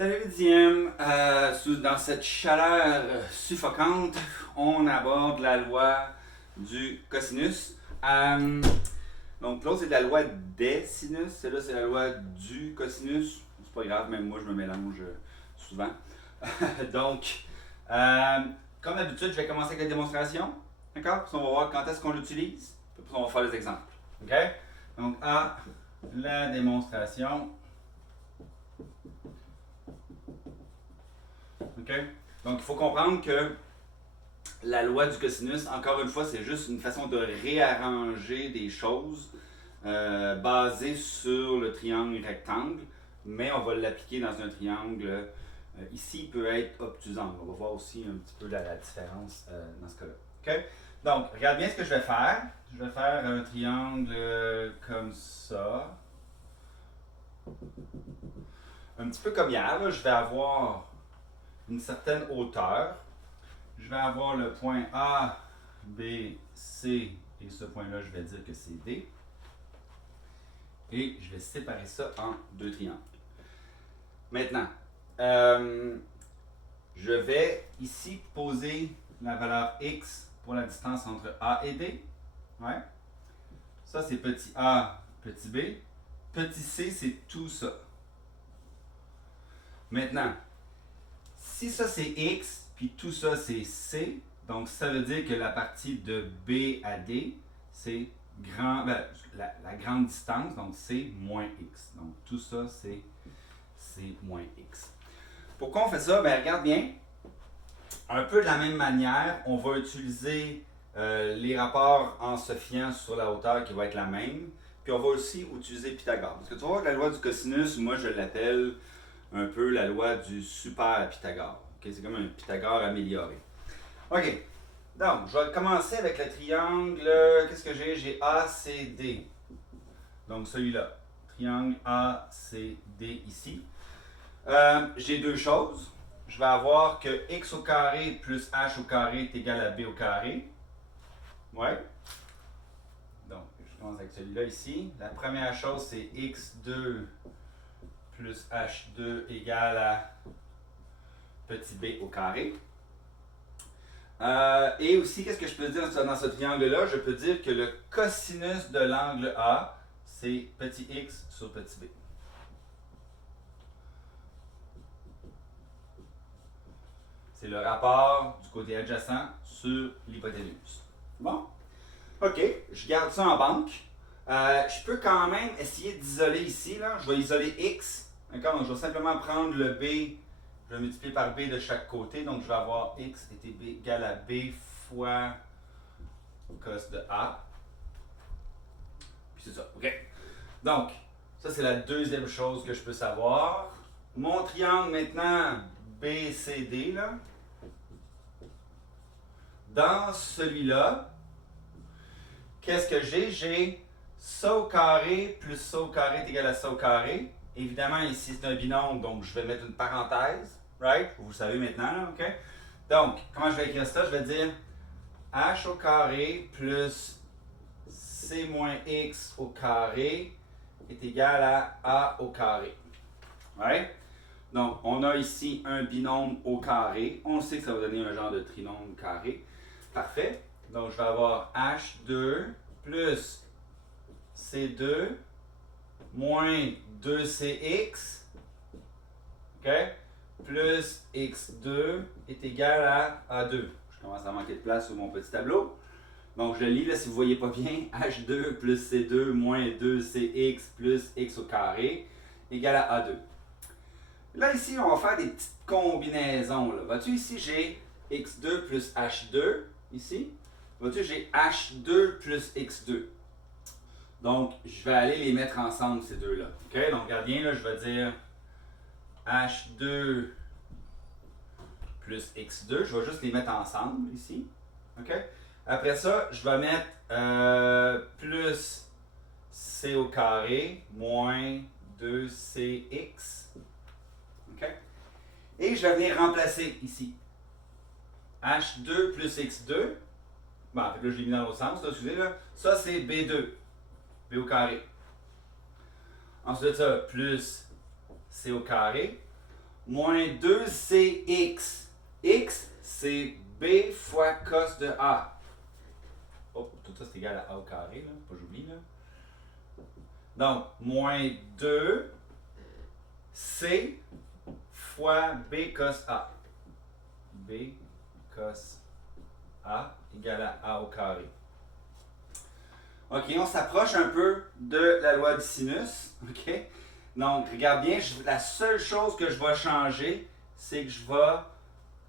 Salut Diem, dans cette chaleur suffocante, on aborde la loi du cosinus. Donc l'autre c'est la loi des sinus, celle-là c'est la loi du cosinus. C'est pas grave, même moi je me mélange souvent. Donc, comme d'habitude, je vais commencer avec la démonstration. D'accord? Puis on va voir quand est-ce qu'on l'utilise. Puis on va faire des exemples. OK? Donc, la démonstration. OK? Donc, il faut comprendre que la loi du cosinus, encore une fois, c'est juste une façon de réarranger des choses basées sur le triangle rectangle, mais on va l'appliquer dans un triangle. Ici, il peut être obtusant. On va voir aussi un petit peu la différence dans ce cas-là. OK? Donc, regarde bien ce que je vais faire. Je vais faire un triangle comme ça. Un petit peu comme hier, là, je vais avoir une certaine hauteur. Je vais avoir le point A, B, C, et ce point-là, je vais dire que c'est D. Et je vais séparer ça en deux triangles. Maintenant, je vais ici poser la valeur X pour la distance entre A et D. Ouais. Ça, c'est petit a, petit b. Petit c, c'est tout ça. Maintenant, si ça c'est x, puis tout ça c'est c, donc ça veut dire que la partie de b à d, c'est la grande distance, donc c'est moins x. Donc tout ça c'est moins x. Pourquoi on fait ça? Ben regarde bien. Un peu de la même manière, on va utiliser les rapports en se fiant sur la hauteur qui va être la même. Puis on va aussi utiliser Pythagore. Parce que tu vois que la loi du cosinus, moi je l'appelle un peu la loi du super Pythagore. Okay? C'est comme un Pythagore amélioré. OK. Donc, je vais commencer avec le triangle. Qu'est-ce que j'ai? J'ai ACD. Donc celui-là. Triangle ACD ici. J'ai deux choses. Je vais avoir que x au carré plus h au carré est égal à b au carré. Ouais. Donc, je commence avec celui-là ici. La première chose, c'est x2 plus h2 égale à petit b au carré. Et aussi, qu'est-ce que je peux dire dans ce triangle-là? Je peux dire que le cosinus de l'angle A, c'est petit x sur petit b. C'est le rapport du côté adjacent sur l'hypoténuse. Bon. OK, je garde ça en banque. Je peux quand même essayer d'isoler ici. Là. Je vais isoler x. D'accord? Donc, je vais simplement prendre le b. Je vais multiplier par b de chaque côté. Donc, je vais avoir x et b égale à b fois cos de a. Puis c'est ça. OK. Donc, ça, c'est la deuxième chose que je peux savoir. Mon triangle maintenant, BCD, là. Dans celui-là, qu'est-ce que j'ai? J'ai ça au carré plus ça au carré est égal à ça au carré. Évidemment, ici, c'est un binôme, donc je vais mettre une parenthèse. Right? Vous le savez maintenant, là, OK? Donc, comment je vais écrire ça? Je vais dire h au carré plus c moins x au carré est égal à a au carré. Right? Donc, on a ici un binôme au carré. On sait que ça va donner un genre de trinôme carré. Parfait. Donc, je vais avoir H2 plus C2 moins 2CX, OK, plus X2 est égal à A2. Je commence à manquer de place sur mon petit tableau. Donc, je le lis là si vous ne voyez pas bien. H2 plus C2 moins 2CX plus X au carré égale à A2. Là, ici, on va faire des petites combinaisons. Vois-tu, ici, j'ai X2 plus H2. Ici. Vois-tu, j'ai H2 plus X2. Donc, je vais aller les mettre ensemble, ces deux-là. OK? Donc, regarde bien, là, je vais dire H2 plus X2. Je vais juste les mettre ensemble, ici. OK? Après ça, je vais mettre plus C au carré moins 2CX. OK? Et je vais venir remplacer ici. H2 plus X2. Bon, en fait, là, je l'ai mis dans l'autre sens, là, excusez, là. Ça, c'est B2. B au carré. Ensuite, ça, plus C au carré. Moins 2, c'est x. X, c'est b fois cos de a. Oh, tout ça, c'est égal à a au carré, là. Pas j'oublie, là. Donc, moins 2, c fois b cos a. B cos a égale à a au carré. OK, on s'approche un peu de la loi du sinus. OK? Donc, regarde bien, la seule chose que je vais changer, c'est que je vais,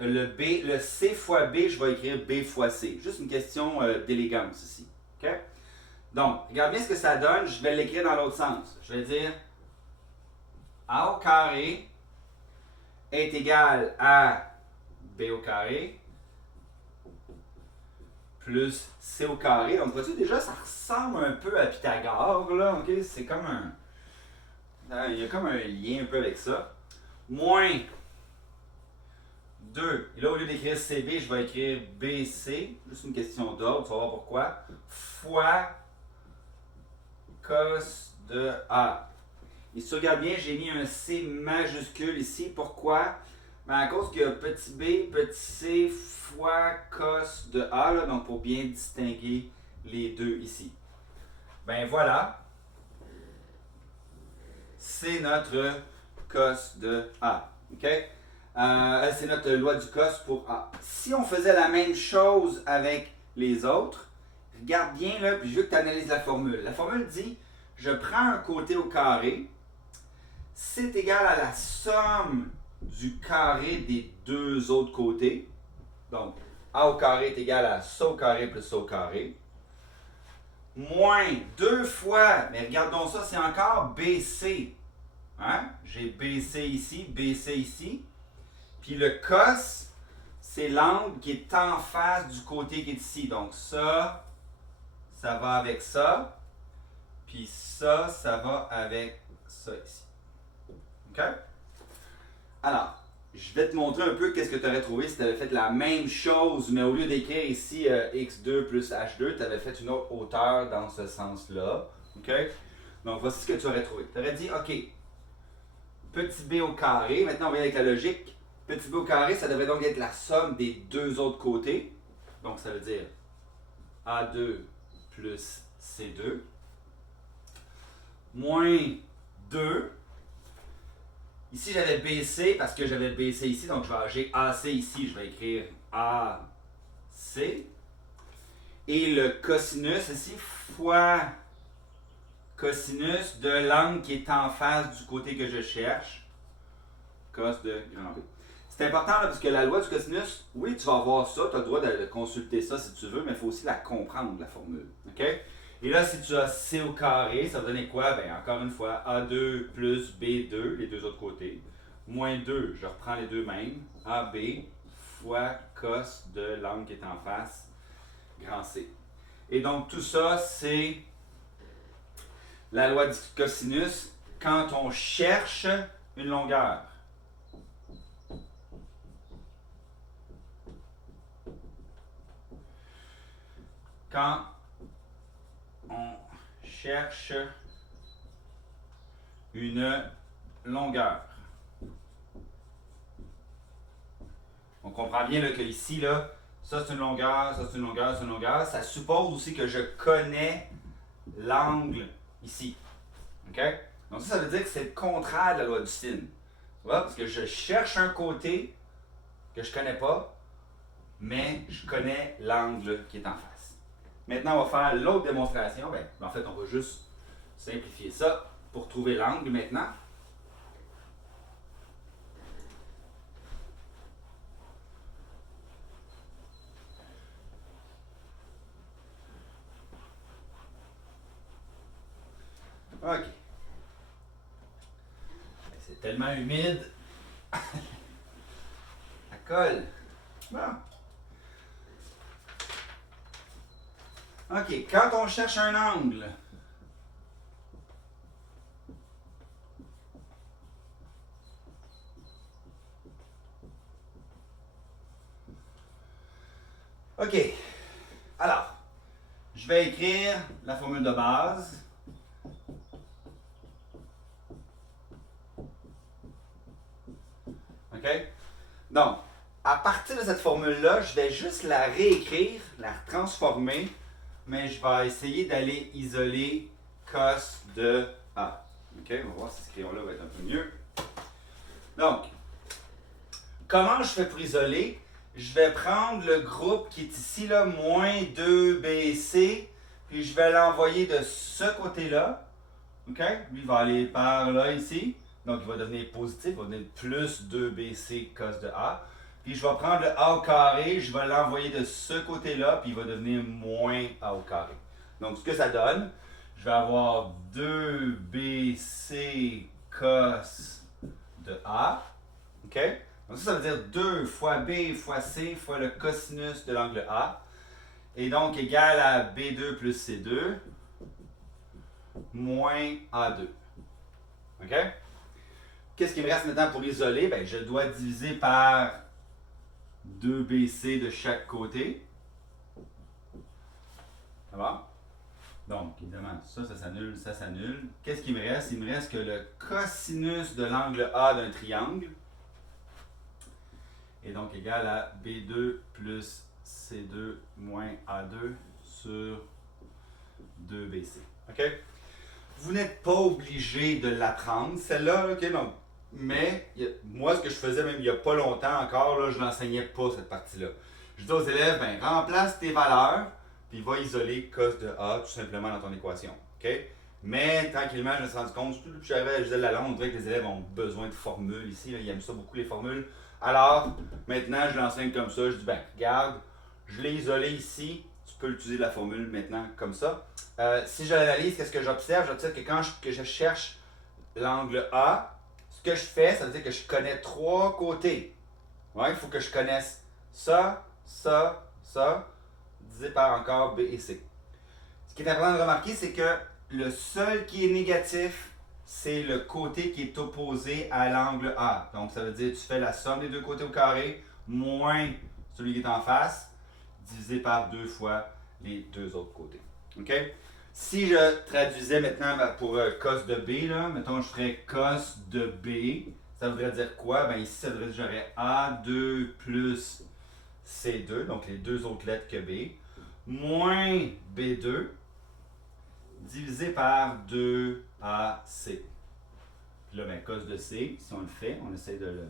le C fois B, je vais écrire B fois C. Juste une question d'élégance ici. OK? Donc, regarde bien ce que ça donne. Je vais l'écrire dans l'autre sens. Je vais dire A au carré est égal à B au carré plus C au carré. Donc, vois-tu, déjà, ça ressemble un peu à Pythagore, là. OK? C'est comme un... Il y a comme un lien un peu avec ça. Moins 2. Et là, au lieu d'écrire CB, je vais écrire BC. Juste une question d'ordre, tu vas voir pourquoi. Fois cos de A. Et si tu regardes bien, j'ai mis un C majuscule ici. Pourquoi? Ben, à cause qu'il y a petit b, petit c fois cos de A, là, donc pour bien distinguer les deux ici. Ben voilà. C'est notre cos de A. OK? C'est notre loi du cos pour A. Si on faisait la même chose avec les autres, regarde bien là, puis je veux que tu analyses la formule. La formule dit, je prends un côté au carré, c'est égal à la somme du carré des deux autres côtés. Donc, A au carré est égal à ça au carré plus ça au carré. Moins 2 fois, mais regardons ça, c'est encore BC. Hein? J'ai BC ici, BC ici. Puis le cos, c'est l'angle qui est en face du côté qui est ici. Donc ça va avec ça. Puis ça va avec ça ici. OK? Alors, je vais te montrer un peu qu'est-ce que tu aurais trouvé si tu avais fait la même chose, mais au lieu d'écrire ici x2 plus h2, tu avais fait une autre hauteur dans ce sens-là. OK? Donc voici ce que tu aurais trouvé. Tu aurais dit, OK, petit b au carré, maintenant on va y aller avec la logique. Petit b au carré, ça devrait donc être la somme des deux autres côtés. Donc ça veut dire A2 plus C2. Moins 2. Ici j'avais BC parce que j'avais BC ici, donc j'ai AC ici, je vais écrire AC. Et le cosinus ici fois cosinus de l'angle qui est en face du côté que je cherche. Cos de grand B. C'est important là, parce que la loi du cosinus, oui, tu vas avoir ça, tu as le droit de consulter ça si tu veux, mais il faut aussi la comprendre, la formule. OK? Et là, si tu as C au carré, ça va donner quoi? Ben, encore une fois, A2 plus B2, les deux autres côtés, moins 2, je reprends les deux mêmes, AB fois cos de l'angle qui est en face, grand C. Et donc, tout ça, c'est la loi du cosinus quand on cherche une longueur. Quand on cherche une longueur. On comprend bien là, que ici, là, ça c'est une longueur, ça c'est une longueur, c'est une longueur. Ça suppose aussi que je connais l'angle ici. OK? Donc ça veut dire que c'est le contraire de la loi du sin. Tu vois? Parce que je cherche un côté que je ne connais pas, mais je connais l'angle qui est en face. Maintenant, on va faire l'autre démonstration. Ben, en fait, on va juste simplifier ça pour trouver l'angle maintenant. OK. C'est tellement humide. Ça colle. Bon. OK. Quand on cherche un angle, OK. Alors, je vais écrire la formule de base. OK? Donc, à partir de cette formule-là, je vais juste la réécrire, la transformer, mais je vais essayer d'aller isoler cos de A. OK? On va voir si ce crayon-là va être un peu mieux. Donc, comment je fais pour isoler? Je vais prendre le groupe qui est ici, là, moins 2BC, puis je vais l'envoyer de ce côté-là. OK? Lui, il va aller par là, ici. Donc, il va devenir positif, il va devenir plus 2BC cos de A. Puis, je vais prendre le A au carré, je vais l'envoyer de ce côté-là, puis il va devenir moins A au carré. Donc, ce que ça donne, je vais avoir 2BC cos de A. OK? Donc, ça veut dire 2 fois B fois C fois le cosinus de l'angle A. Et donc, égal à B2 plus C2 moins A2. OK? Qu'est-ce qui me reste maintenant pour isoler? Bien, je dois diviser par 2BC de chaque côté. Ça va? Donc, évidemment, ça s'annule, ça s'annule. Qu'est-ce qui me reste? Il me reste que le cosinus de l'angle A d'un triangle est donc égal à B2 plus C2 moins A2 sur 2BC. OK? Vous n'êtes pas obligé de l'apprendre, celle-là, OK? Donc, mais moi, ce que je faisais même il n'y a pas longtemps encore, là, je n'enseignais pas cette partie-là. Je dis aux élèves, ben, remplace tes valeurs, puis va isoler cos de A tout simplement dans ton équation. OK? Mais tranquillement, je me suis rendu compte, plus je faisais la langue, on dirait que les élèves ont besoin de formules ici. Là, ils aiment ça beaucoup, les formules. Alors, maintenant, je l'enseigne comme ça. Je dis, ben, regarde, je l'ai isolé ici. Tu peux utiliser la formule maintenant comme ça. Si je l'analyse, qu'est-ce que j'observe? J'observe que quand je cherche l'angle A, ce que je fais, ça veut dire que je connais trois côtés. Ouais, il faut que je connaisse ça, ça, ça, divisé par encore B et C. Ce qui est important de remarquer, c'est que le seul qui est négatif, c'est le côté qui est opposé à l'angle A. Donc, ça veut dire que tu fais la somme des deux côtés au carré, moins celui qui est en face, divisé par 2 fois les deux autres côtés. OK? Si je traduisais maintenant pour cos de B, là, mettons je ferais cos de B, ça voudrait dire quoi? Ben ici, ça voudrait dire que j'aurais A2 plus C2, donc les deux autres lettres que B, moins B2, divisé par 2AC. Puis là, ben, cos de C, si on le fait, on essaie de le...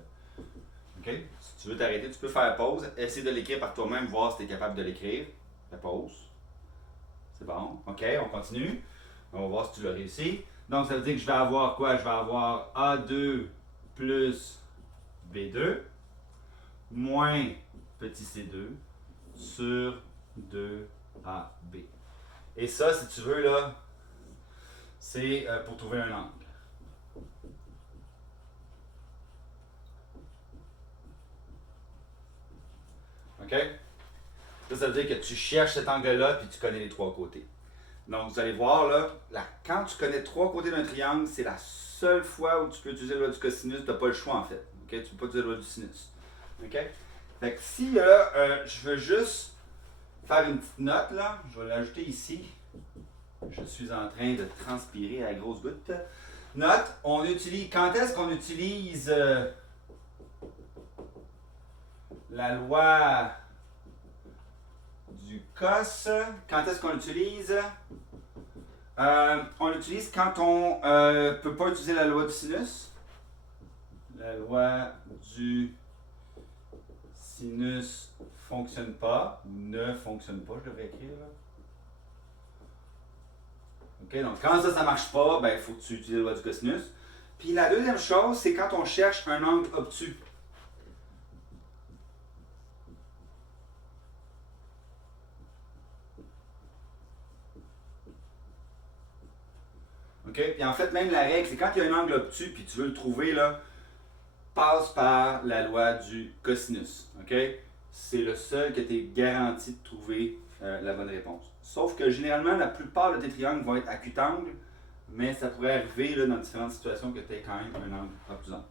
OK? Si tu veux t'arrêter, tu peux faire pause. Essaye de l'écrire par toi-même, voir si tu es capable de l'écrire. Fais pause. C'est bon. OK, on continue. On va voir si tu l'as réussi. Donc, ça veut dire que je vais avoir quoi? Je vais avoir A2 plus B2 moins petit C2 sur 2AB. Et ça, si tu veux, là, c'est pour trouver un angle. OK? Ça veut dire que tu cherches cet angle-là puis tu connais les trois côtés. Donc, vous allez voir, là, quand tu connais trois côtés d'un triangle, c'est la seule fois où tu peux utiliser la loi du cosinus. Tu n'as pas le choix, en fait. OK? Tu ne peux pas utiliser la loi du sinus. OK? Fait que si je veux juste faire une petite note, là, je vais l'ajouter ici. Je suis en train de transpirer à la grosse goutte. Note, on utilise. Quand est-ce qu'on utilise la loi du cos? Quand est-ce qu'on l'utilise? On l'utilise quand on ne peut pas utiliser la loi du sinus. La loi du sinus fonctionne pas, ne fonctionne pas, je devrais écrire là. OK, donc quand ça ne marche pas, ben, il faut que tu utilises la loi du cosinus. Puis la deuxième chose, c'est quand on cherche un angle obtus. OK? Puis en fait, même la règle, c'est quand il y a un angle obtus, puis tu veux le trouver, là, passe par la loi du cosinus. OK? C'est le seul que tu es garanti de trouver la bonne réponse. Sauf que généralement, la plupart de tes triangles vont être acutangles, mais ça pourrait arriver là, dans différentes situations que tu aies quand même un angle obtusant.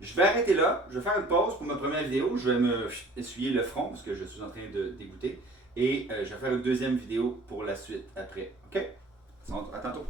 Je vais arrêter là. Je vais faire une pause pour ma première vidéo. Je vais me essuyer le front parce que je suis en train de dégoûter. Et je vais faire une deuxième vidéo pour la suite après. OK? À tantôt.